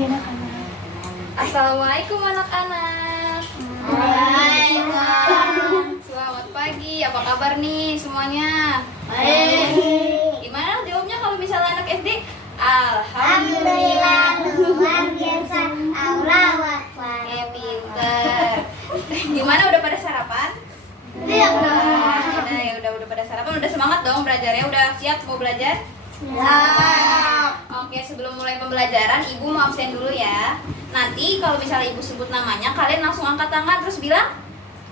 Assalamualaikum anak-anak. Waalaikumsalam. Selamat pagi. Apa kabar nih semuanya? Baik. Gimana jawabnya kalau misalnya anak SD? Alhamdulillah luar biasa. Allahu Akbar. Pinter. Gimana udah pada sarapan? Iya. Udah pada sarapan. Udah semangat dong belajarnya. Udah siap mau belajar? Oke, sebelum mulai pembelajaran, Ibu mau absen dulu ya. Nanti kalau misalnya Ibu sebut namanya, kalian langsung angkat tangan terus bilang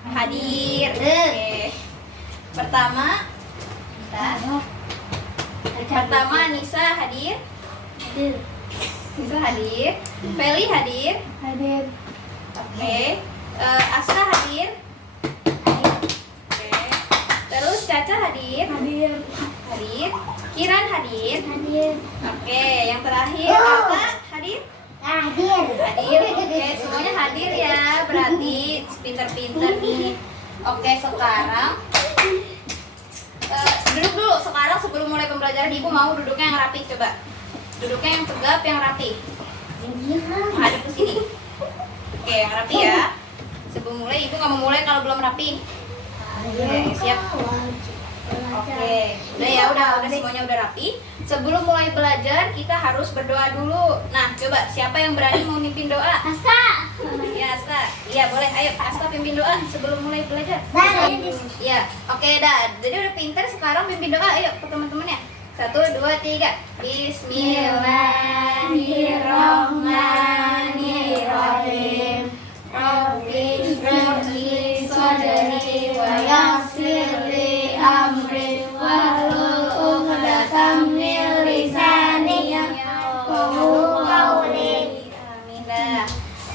hadir. Oke. Pertama, Nisa hadir. Nisa hadir. Feli hadir. Oke. Asta hadir. Oke. Terus Caca hadir. Hadir. Kiran hadir. Oke, yang terakhir Alta hadir. Hadir. Oke, semuanya hadir ya. Berarti pinter-pinter nih. Oke, sekarang duduk dulu. Sekarang sebelum mulai pembelajaran, Ibu mau duduknya yang rapi. Coba duduknya yang tegap, yang rapi. Menghadap ke sini. Oke, yang rapi ya. Sebelum mulai, Ibu nggak mau mulai kalau belum rapi. Oke, siap. Oke, udah semuanya udah rapi. Sebelum mulai belajar, kita harus berdoa dulu. Nah, coba siapa yang berani mau mimpin doa? Asta. Ya, Asta. Iya, boleh. Ayo, Asta pimpin doa sebelum mulai belajar. Iya, oke dah. Jadi udah pinter, sekarang pimpin doa. Ayo ke teman-temannya. 1, 2, 3. Bismillahirrahmanirrahim. Rabbi shrah li sadri wa yassir li amri wahlul 'uqdatam min lisani yafqahu qawli. Amin dah.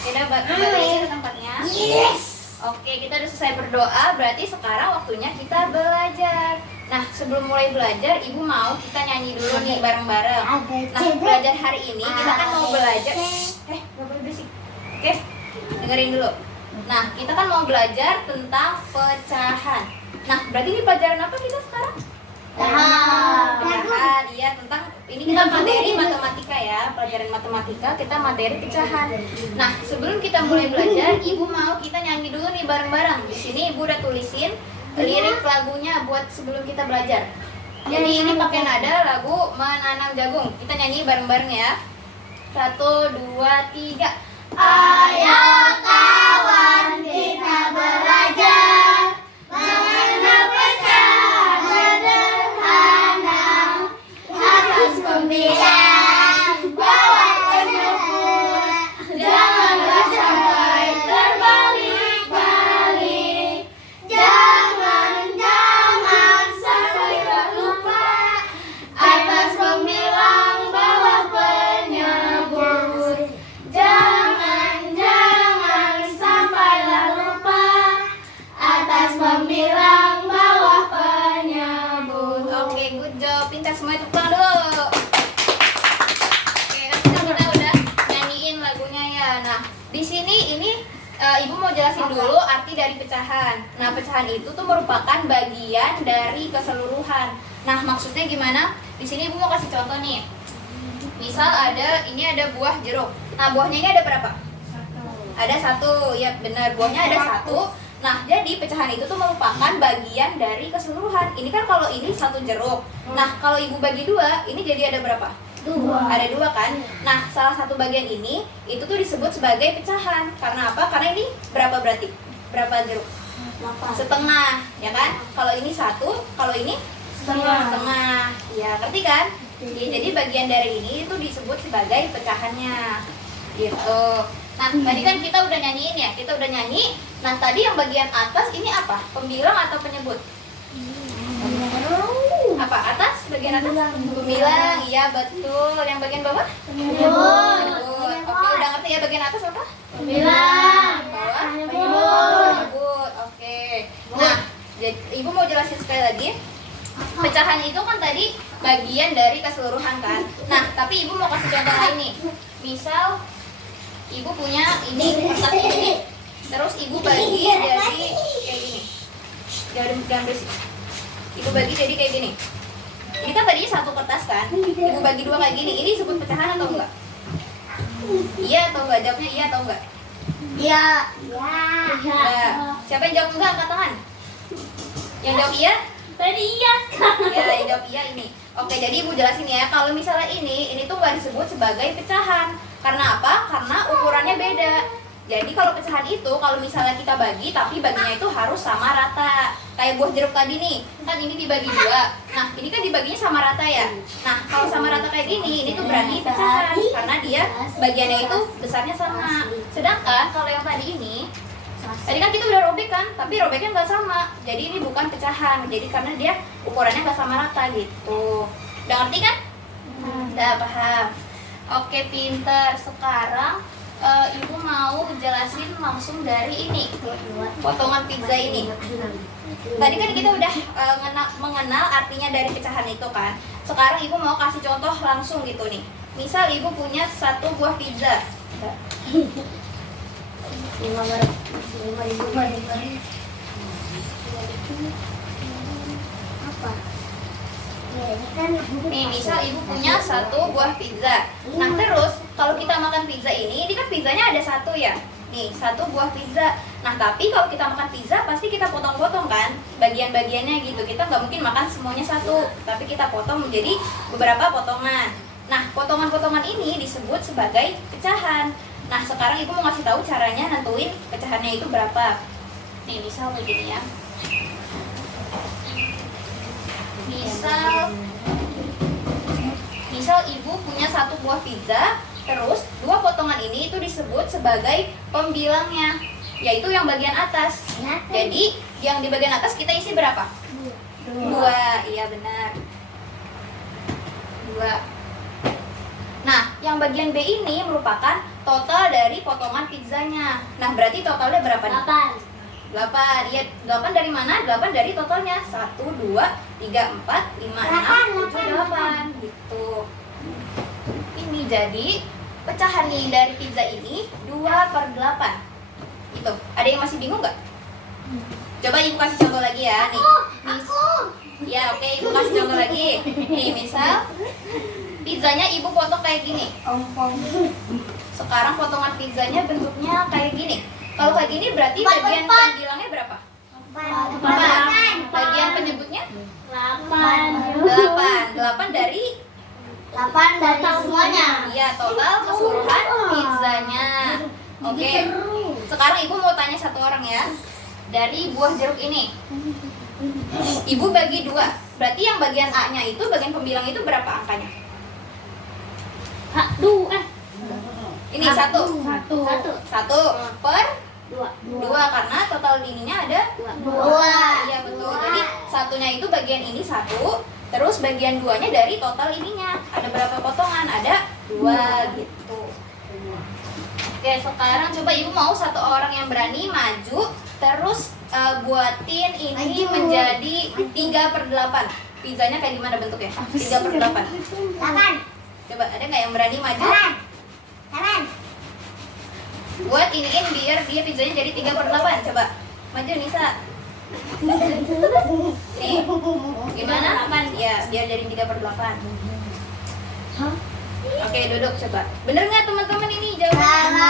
Kita balik ke tempatnya. Yes. Oke, kita udah selesai berdoa, berarti sekarang waktunya kita belajar. Nah, sebelum mulai belajar, Ibu mau kita nyanyi dulu nih bareng-bareng. Nah, belajar hari ini kita kan mau belajar. Gak boleh berisik. Oke, dengerin dulu. Nah, kita kan mau belajar tentang pecahan. Nah, berarti ini pelajaran apa kita sekarang? Pecahan, iya, tentang ini kita materi matematika ya, pelajaran matematika, kita materi pecahan. Nah, sebelum kita mulai belajar, Ibu mau kita nyanyi dulu nih bareng-bareng. Di sini Ibu udah tulisin lirik lagunya buat sebelum kita belajar. Jadi ini pakai nada lagu Menanam Jagung. Kita nyanyi bareng-bareng ya. 1, 2, 3. Ayo kawan kita belajar mengenal pecahan sederhana atas pembilang bawah penyebut janganlah sampai terbalik-balik jangan sampai lupa atas pembilang bawah penyebut jangan sampailah lupa atas pembilang bawah penyebut. Oke, good job. Pintar semua, tepuk tangan dulu. Oke, kan kita udah nyanyiin lagunya ya. Nah, di sini ini Ibu mau jelasin dulu arti dari pecahan. Nah, pecahan itu tuh merupakan bagian dari keseluruhan. Nah, maksudnya gimana? Di sini Ibu mau kasih contoh nih. Misal ini ada buah jeruk. Nah, buahnya ini ada berapa? Ada 1, ya benar, buahnya ada 1. Nah, jadi pecahan itu tuh merupakan bagian dari keseluruhan. Ini kan kalau ini 1 jeruk. Nah, kalau Ibu bagi 2, ini jadi ada berapa? 2. Ada 2 kan? Nah, salah satu bagian ini, itu tuh disebut sebagai pecahan. Karena apa? Karena ini berapa berarti? Berapa jeruk? Setengah, ya kan? Kalau ini 1, kalau ini setengah. Ya, ngerti kan? Ya, jadi bagian dari ini itu disebut sebagai pecahannya. Gitu. Nah, tadi kan kita udah nyanyiin ya, kita udah nyanyi. Nah, tadi yang bagian atas ini apa? Pembilang atau penyebut? Apa? Atas? Bagian atas? Pembilang, iya betul. Yang bagian bawah? Penyebut. Oke, udah ngerti ya bagian atas apa? Pembilang. Bawah? Penyebut. Penyebut. Oke. Nah, Ibu mau jelasin sekali lagi. Pecahan itu kan tadi bagian dari keseluruhan kan. Nah, tapi Ibu mau kasih contoh lain nih. Misal Ibu punya ini kertas ini, terus Ibu bagi jadi kayak gini. Jangan berisik. Ibu bagi jadi kayak gini. Ini kan tadinya 1 kertas kan, Ibu bagi 2 kayak gini. Ini disebut pecahan atau enggak? Iya atau enggak? Jawabnya iya atau enggak? Iya. Iya. Nah, siapa yang jawab enggak angkat tangan? Yang jawab iya? Tadi iya. Ya, yang jawab iya ini. Oke, jadi ibu jelasin ya. Kalau misalnya ini tuh nggak disebut sebagai pecahan. Karena apa? Karena ukurannya beda. Jadi kalau pecahan itu, kalau misalnya kita bagi, tapi baginya itu harus sama rata. Kayak buah jeruk tadi nih, kan ini dibagi dua. Nah, ini kan dibaginya sama rata ya. Nah, kalau sama rata kayak gini, ini tuh berarti pecahan. Karena dia bagiannya itu besarnya sama. Sedangkan kalau yang tadi kan kita udah robek kan, tapi robeknya nggak sama. Jadi ini bukan pecahan. Jadi karena dia ukurannya nggak sama rata gitu. Udah ngerti kan? Udah paham. Oke, pinter. Sekarang ibu mau jelasin langsung dari ini, potongan pizza ini. Tadi kan kita udah mengenal artinya dari pecahan itu kan. Sekarang ibu mau kasih contoh langsung gitu nih. Misal ibu punya satu buah pizza. Apa? Nih, misal ibu punya satu buah pizza. Nah, terus kalau kita makan pizza ini kan pizzanya ada satu ya. Nih, satu buah pizza. Nah, tapi kalau kita makan pizza pasti kita potong-potong kan bagian-bagiannya gitu. Kita nggak mungkin makan semuanya satu, tapi kita potong menjadi beberapa potongan. Nah, potongan-potongan ini disebut sebagai pecahan. Nah, sekarang ibu mau ngasih tahu caranya nentuin pecahannya itu berapa. Nih, misal begini ya. Misal ibu punya satu buah pizza, terus dua potongan ini itu disebut sebagai pembilangnya, yaitu yang bagian atas. Jadi yang di bagian atas kita isi berapa? Dua, iya benar. Dua. Nah, yang bagian B ini merupakan total dari potongan pizzanya. Nah, berarti totalnya berapa nih? 8. Iya, 8 dari mana? 8 dari totalnya. 1, 2, 3, 4, 5, 6, 7, 8 gitu. Ini jadi pecahan nih dari pizza ini 2/8. Gitu. Ada yang masih bingung nggak? Coba ibu kasih contoh lagi ya. Nih. Ya, oke, ibu kasih contoh lagi. Nih, misal pizzanya ibu potong kayak gini. Sekarang potongan pizzanya bentuknya kayak gini. Kalau kayak gini berarti bagian pembilangnya berapa? 4. Bagian penyebutnya? 8 dari 8 dari semuanya. Iya, total keseluruhan pizzanya. Oke. Sekarang ibu mau tanya satu orang ya. Dari buah jeruk ini, ibu bagi 2. Berarti yang bagian A-nya itu, bagian pembilang itu berapa angkanya? Ini 1 per 2 karena total ininya ada 2. Iya betul. Jadi satunya itu bagian ini 1, terus bagian 2-nya dari total ininya. Ada berapa potongan? Ada 2 gitu. Oke, sekarang coba ibu mau satu orang yang berani maju, terus buatin ini menjadi 3/8. Pizzanya kayak gimana bentuknya? 3/8. 8. Coba ada nggak yang berani maju? 8. Buat iniin biar dia pizzanya jadi 3/8. Coba maju Nisa. Nih, gimana? 8 ya, biar jadi 3/8. Oke, duduk coba. Bener nggak teman-teman ini jawabannya?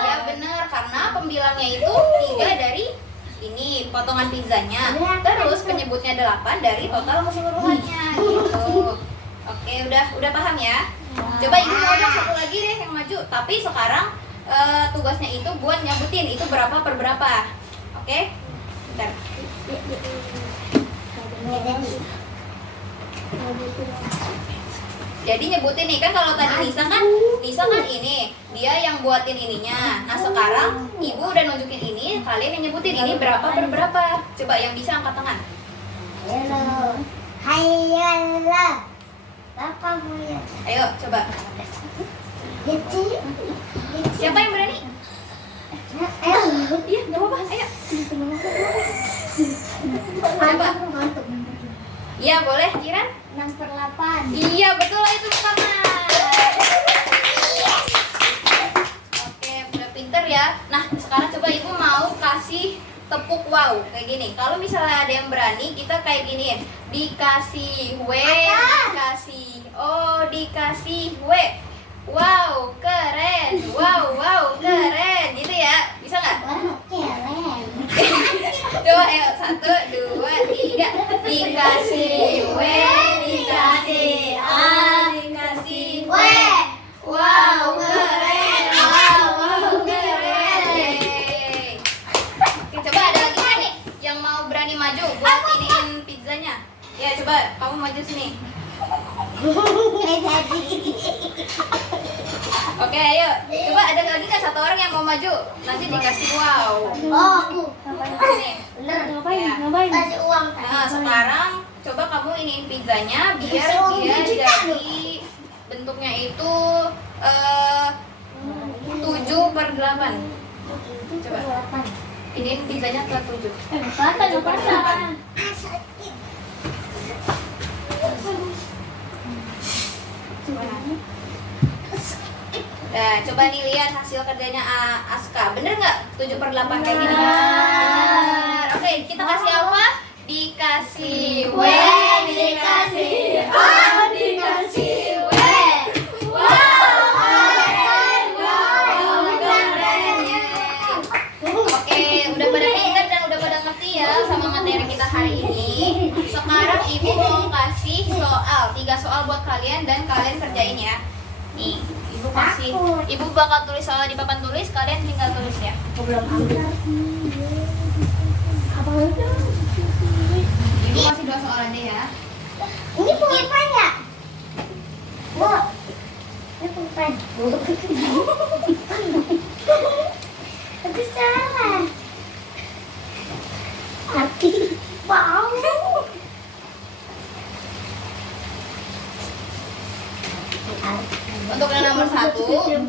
Ya bener, karena pembilangnya itu 3 dari ini potongan pizzanya. Terus penyebutnya 8 dari total keseluruhannya gitu. Oke, udah paham ya? Coba ibu mau dong satu lagi deh yang maju. Tapi sekarang tugasnya itu buat nyebutin itu berapa per berapa. Oke? Bentar. Jadi nyebutin nih kan, kalau tadi Nisa kan ini dia yang buatin ininya. Nah sekarang ibu udah nunjukin ini, kalian yang nyebutin ini berapa per berapa. Coba yang bisa angkat tangan. Hayalah. Apa punya? Ayo coba. Siapa yang berani? Ayo. Iya, nggak apa-apa. Ayo. Coba. Iya boleh, Jiran. 6/8. Iya betul, itu semangat. Oke, udah pinter ya. Nah sekarang coba ibu mau kasih tepuk wow kayak gini. Kalau misalnya ada yang berani, kita kayak giniin. Dikasih W, dikasih O, dikasih W. Wow, keren. Wow, wow, keren. Gitu ya. Bisa nggak? Wah, keren. Coba ayo 1, 2, 3. Dikasih W, dikasih A, dikasih W. Wow, keren. Wow, wow, keren. Oke, coba ada lagi nggak nih yang mau berani maju buat iniin pizzanya? Ya, coba kamu maju sini. Nggak jadi. Oke, ayo. Coba ada lagi nggak satu orang yang mau maju? Nanti dikasih wow. Oh, aku. Sini. Bener. Ya. Kasih uang. Nah, sekarang coba kamu iniin pizzanya biar dia jadi bentuknya itu 7/8. Coba. Iniin pizzanya ke 7. Nah, coba nih lihat hasil kerjanya Aska. Bener nggak 7/8 kayak gini? Bener. Oke, kita kasih apa? Dikasih W, dikasih A, dikasih W. Wow, keren. Wow, keren. Oke, udah pada pintar dan udah pada ngerti ya sama materi kita hari ini. Sekarang Ibu mau kasih soal, 3 soal buat kalian dan kalian kerjain ya. Nih, Ibu kasih. Ibu bakal tulis soal di papan tulis, kalian tinggal tulis ya. Aku belum ambil. Apa itu? Ibu kasih 2 soal aja ya. Ini pulpen ya? Bu, ini pulpen. Aku salah. Arti wow. Untuk yang nomor 1,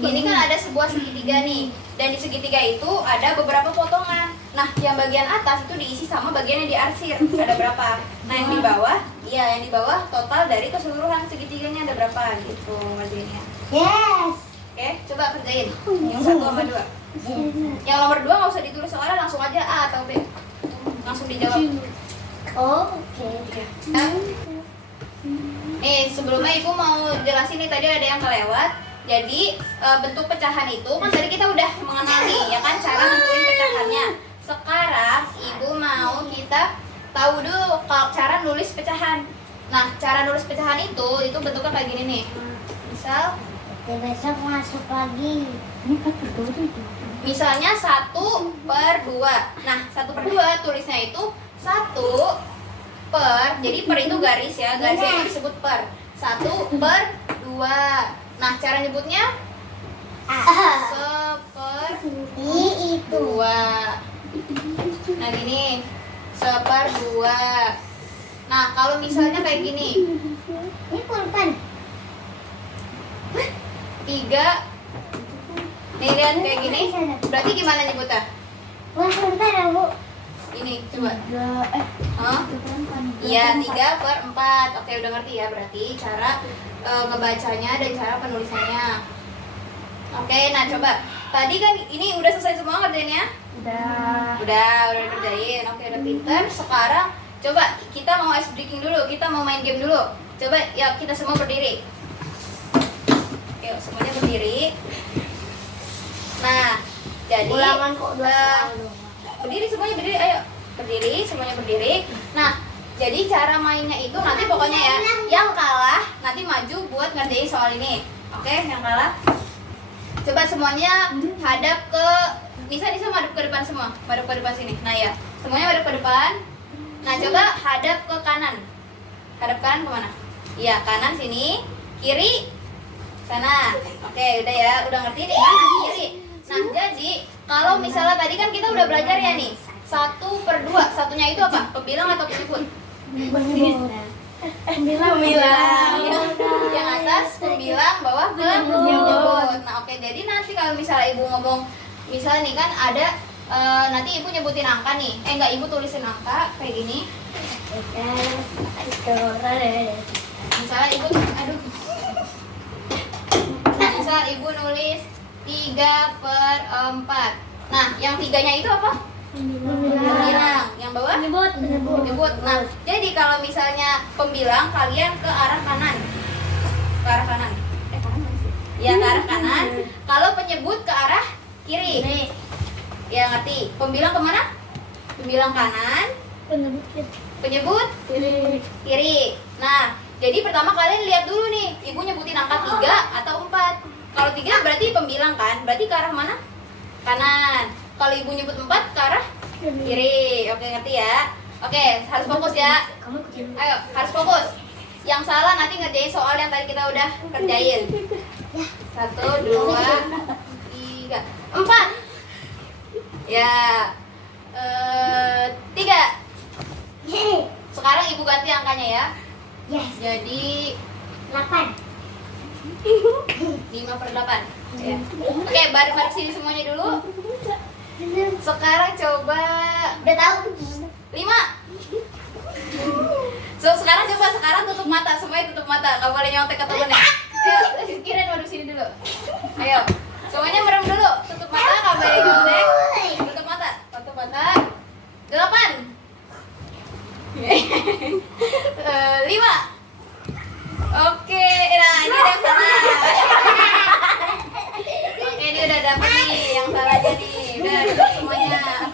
ini kan ada sebuah segitiga nih. Dan di segitiga itu ada beberapa potongan. Nah, yang bagian atas itu diisi sama bagian yang diarsir. Ada berapa? Nah, yang di bawah, iya yang di bawah total dari keseluruhan segitiganya ada berapa gitu bagiannya. Yes. Oke, coba kerjain. Yang 1 sama 2. Yang nomor 2 nggak usah ditulis soalnya, langsung aja A atau B. Langsung dijawab. Oh, oke. Nih, sebelumnya Ibu mau jelasin nih, tadi ada yang kelewat. Jadi bentuk pecahan itu kan tadi kita udah mengenal nih, ya kan, cara nentuin pecahannya. Sekarang Ibu mau kita tahu dulu cara nulis pecahan. Nah, cara nulis pecahan itu bentuknya kayak gini nih. Misal, Oke, besok masuk lagi. misalnya 1/2. Nah, 1/2 tulisnya itu 1 per, jadi per itu garis ya, garisnya itu disebut per. 1/2. Nah, cara nyebutnya Ini itu. 1/2. Nah, gini, 1/2. Nah, kalau misalnya kayak gini, Ini pulpen. 3. Nih, lihat kayak gini. Berarti gimana nyebutnya? Wah, sebentar ya, Bu. Ini, coba. Hah? Iya, 3/4. Oke, udah ngerti ya berarti cara ngebacanya dan cara penulisannya. Oke, nah coba. Tadi kan ini udah selesai semua kerjanya? Udah kerjain. Oke, udah pinter. Sekarang coba kita mau ice breaking dulu. Kita mau main game dulu. Coba ya, kita semua berdiri. Yuk, semuanya berdiri. Nah, jadi Ulangan kok 2 soal doang. berdiri semuanya, berdiri, ayo berdiri semuanya berdiri. Nah, jadi cara mainnya itu nanti pokoknya ya, yang kalah nanti maju buat ngerjain soal ini. Oke, yang kalah coba semuanya hadap ke, bisa madep ke depan semua, madep ke depan sini. Nah ya, semuanya madep ke depan. Nah, coba hadap ke kanan. Hadap kanan kemana? Iya, kanan sini, kiri sana. Oke, udah ya, udah ngerti nih kanan kiri. Nah, jadi kalau misalnya tadi kan kita udah belajar ya nih, 1/2. Satunya itu apa? Pembilang atau penyebut? Pembilang. Yang atas pembilang, bawah penyebut. Nah, oke, jadi nanti kalau misalnya Ibu ngomong, misalnya nih kan ada nanti Ibu nyebutin angka nih. Enggak, Ibu tulisin angka kayak gini. Misalnya Ibu, misal Ibu nulis 3/4. Nah, yang 3-nya itu apa? Pembilang. Yang bawah? Penyebut. Nah, jadi kalau misalnya pembilang kalian ke arah kanan. Ke arah kanan. Kanan mana sih? Ya, ke arah kanan. Kalau penyebut ke arah kiri. Ya, ngerti. Pembilang kemana? Pembilang kanan. Penyebut kiri. Nah, jadi pertama kalian lihat dulu nih, ibu nyebutin angka 3 atau 4. Kalau 3 berarti pembilang kan? Berarti ke arah mana? Kanan. Kalau ibu nyebut 4 ke arah kiri. Oke, ngerti ya? Oke, harus fokus ya. Ayo, harus fokus. Yang salah nanti ngerjain soal yang tadi kita udah kerjain. 1, 2, 3, 4. Ya. 3. Sekarang ibu ganti angkanya ya. Jadi 8. 5/8 ya. Oke, balik sini semuanya dulu. Sekarang coba Udah tahu? 5. Sekarang tutup mata, semuanya tutup mata. Gak boleh nyontek ke temennya. Ayo, kirain duduk sini dulu. Ayo, semuanya merem dulu. Tutup mata, gak boleh nyontek. Tutup mata. 8. 5. Oke, nah ini udah yang salah. Oke, ini udah dapet nih yang salahnya nih. Udah duduk semuanya.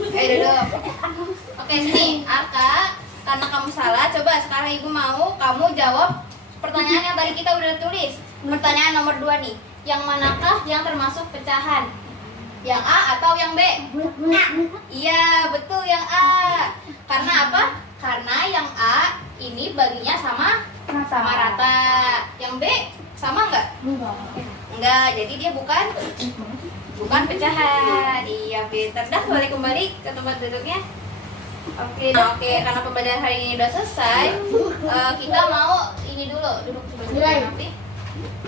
Oke, duduk. Oke, sini Arka, karena kamu salah, coba sekarang ibu mau kamu jawab pertanyaan yang tadi kita udah tulis. Pertanyaan nomor 2 nih. Yang manakah yang termasuk pecahan? Yang A atau yang B? Iya, betul yang A. Karena apa? Karena yang A ini baginya sama rata. Yang B sama enggak? Enggak, jadi dia bukan pecahan. Iya, pintar. Dah, boleh kembali ke tempat duduknya. Oke, karena pembelajaran hari ini udah selesai, kita mau ini dulu, duduk sebentar nanti.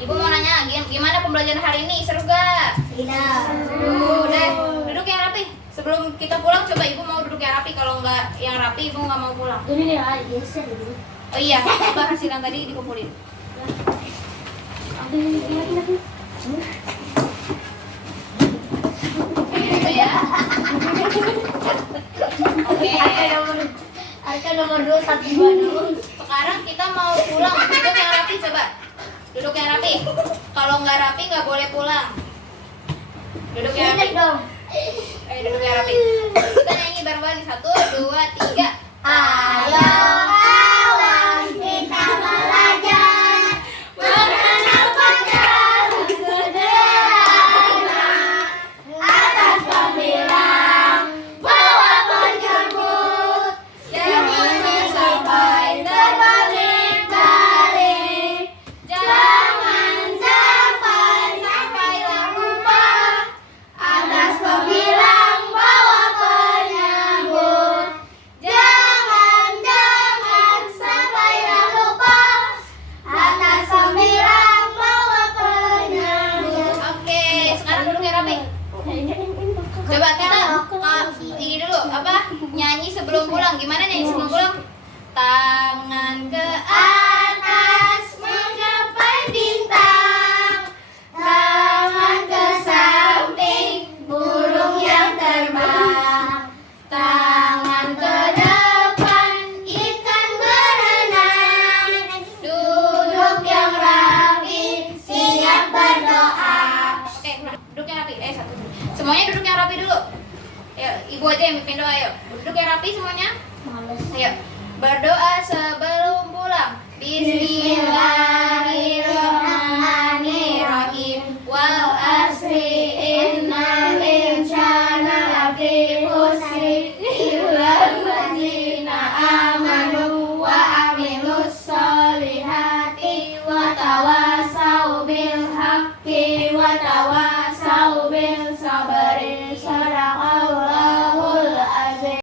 Ibu mau nanya, gimana pembelajaran hari ini? Seru gak? Seru deh. Duduk yang rapi. Sebelum kita pulang, coba ibu mau duduk yang rapi. Kalau nggak yang rapi, ibu nggak mau pulang. Ini dia geser dulu. Oh iya, coba hasil yang tadi dikumpulin. Oke ya. Oke. Arka nomor 2, 1, 2 dulu. Sekarang kita mau pulang. Duduk yang rapi coba. Duduk yang rapi. Kalau nggak rapi nggak boleh pulang. Duduk yang rapi. Duduk yang rapi. Kita nyanyi bareng-bareng. 1, 2, 3. Ayo kawan, kita belajar mengenal pacaran sederhana. Atas pembilang bawa penyebut, jangan sampai terbalik-balik. Jangan sampailah lupa. Atas pembilang bawa penyebut, jangan sampailah lupa. Atas pembilang bawa penyebut. Oke, sekarang duduk yang rapi. Coba kita ini dulu apa? Nyanyi sebelum pulang. Gimana nyanyi sebelum pulang? Tangan ke atas mencapai bintang. Tangan ke samping burung yang terbang. Tangan ke depan ikan berenang. Duduk yang rapi, siap berdoa. Oke, duduk yang rapi. Satu. Semuanya duduk yang rapi dulu. Ayo, ibu aja yang mimpin doa, ayo. Duduk yang rapi semuanya. Males. Ayo. Berdoa sebelum pulang. Bismillah.